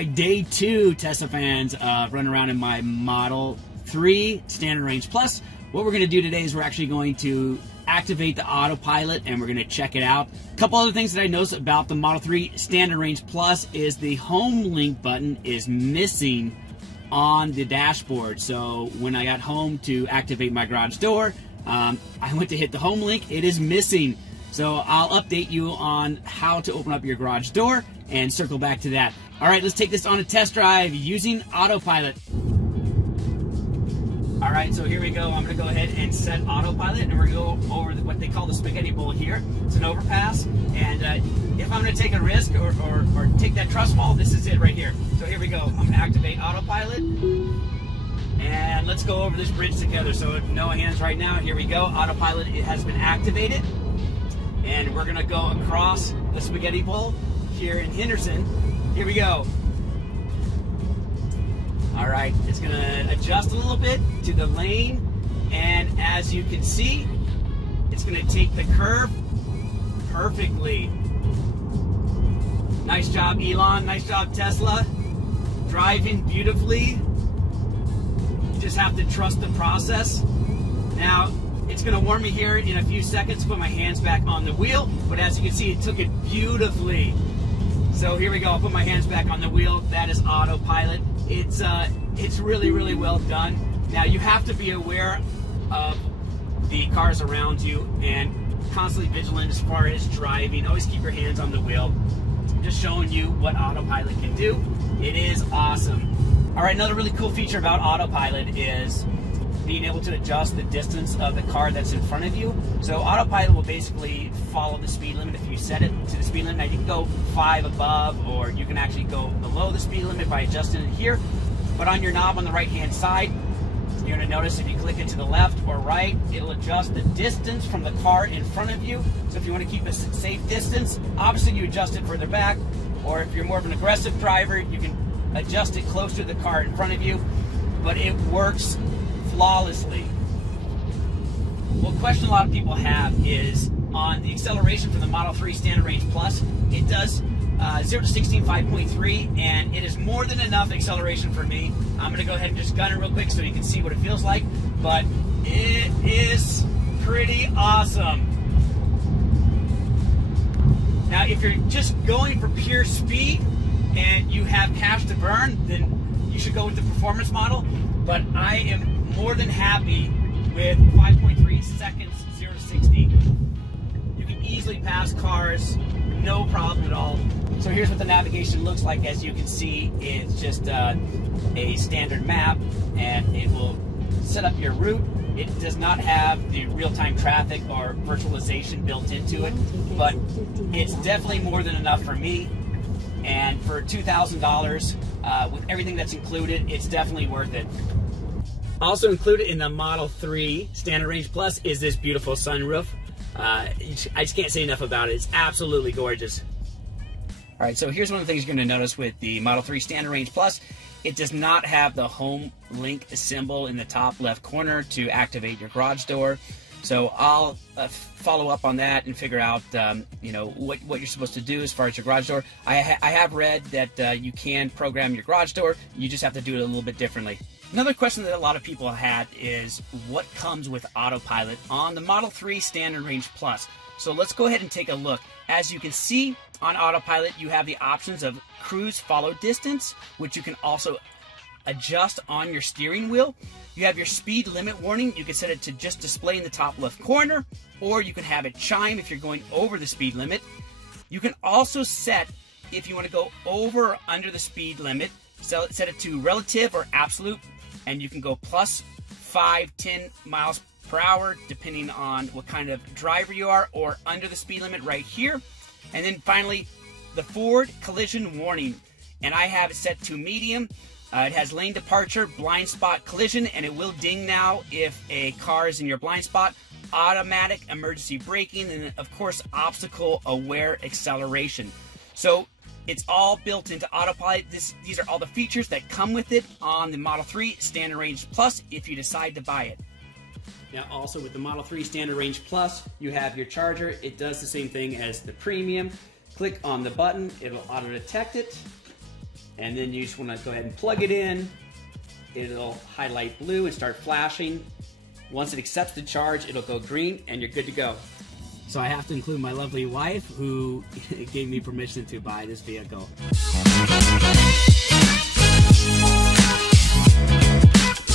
right, day 2, Tesla fans, running around in my Model 3 Standard Range Plus. What we're going to do today is we're actually going to activate the autopilot and we're going to check it out. A couple other things that I noticed about the Model 3 Standard Range Plus is the home link button is missing on the dashboard. So when I got home to activate my garage door, I went to hit the home link. It is missing. So I'll update you on how to open up your garage door and circle back to that. All right, let's take this on a test drive using autopilot. All right, so here we go. I'm going to go ahead and set autopilot, and we're going to go over what they call the spaghetti bowl here. It's an overpass, and if I'm going to take a risk or take that trust fall, this is it right here. So here we go. I'm going to activate autopilot, and let's go over this bridge together. So no hands right now. Here we go. Autopilot, it has been activated, and we're going to go across the spaghetti bowl here in Henderson. Here we go. All right, it's going to adjust a little bit to the lane, and as you can see, it's going to take the curve perfectly. Nice job, Elon. Nice job, Tesla. Driving beautifully. You just have to trust the process. Now, it's going to warn me here in a few seconds to put my hands back on the wheel, but as you can see, it took it beautifully. So here we go. I'll put my hands back on the wheel. That is autopilot. It's really, really well done. Now you have to be aware of the cars around you and constantly vigilant as far as driving. Always keep your hands on the wheel. I'm just showing you what autopilot can do. It is awesome. All right, another really cool feature about autopilot is being able to adjust the distance of the car that's in front of you. So autopilot will basically follow the speed limit if you set it to the speed limit. Now you can go 5 above, or you can actually go below the speed limit by adjusting it here. But on your knob on the right hand side, you're going to notice if you click it to the left or right, it'll adjust the distance from the car in front of you. So if you want to keep a safe distance, obviously you adjust it further back, or if you're more of an aggressive driver, you can adjust it closer to the car in front of you, but it works flawlessly. Well, a question a lot of people have is on the acceleration for the Model 3 Standard Range Plus. It does 0 to 16 5.3, and it is more than enough acceleration for me. I'm going to go ahead and just gun it real quick so you can see what it feels like, but it is pretty awesome. Now, if you're just going for pure speed and you have cash to burn, then you should go with the performance model, but I am more than happy with 5.3 seconds 0 to 60. You can easily pass cars, no problem at all. So here's what the navigation looks like. As you can see, it's just a standard map, and it will set up your route. It does not have the real-time traffic or virtualization built into it, but it's definitely more than enough for me. And for $2,000, with everything that's included, it's definitely worth it. Also included in the Model 3 Standard Range Plus is this beautiful sunroof. I just can't say enough about it. It's absolutely gorgeous. All right, so here's one of the things you're going to notice with the Model 3 Standard Range Plus. It does not have the home link symbol in the top left corner to activate your garage door. So I'll follow up on that and figure out, you know, what you're supposed to do as far as your garage door. I have read that you can program your garage door. You just have to do it a little bit differently. Another question that a lot of people had is what comes with autopilot on the Model 3 Standard Range Plus. So let's go ahead and take a look. As you can see on autopilot, you have the options of cruise follow distance, which you can also adjust on your steering wheel. You have your speed limit warning. You can set it to just display in the top left corner, or you can have it chime if you're going over the speed limit. You can also set if you want to go over or under the speed limit. So set it to relative or absolute, and you can go plus 5, 10 miles per hour depending on what kind of driver you are, or under the speed limit right here. And then finally, the forward collision warning, and I have it set to medium. It has lane departure, blind spot collision, and it will ding now if a car is in your blind spot. Automatic emergency braking, and of course obstacle aware acceleration. So it's all built into autopilot. These are all the features that come with it on the Model 3 Standard Range Plus if you decide to buy it. Now also with the Model 3 Standard Range Plus, you have your charger. It does the same thing as the Premium. Click on the button, it'll auto detect it. and then you just want to go ahead and plug it in. It'll highlight blue and start flashing. Once it accepts the charge, it'll go green and you're good to go. So I have to include my lovely wife, who gave me permission to buy this vehicle.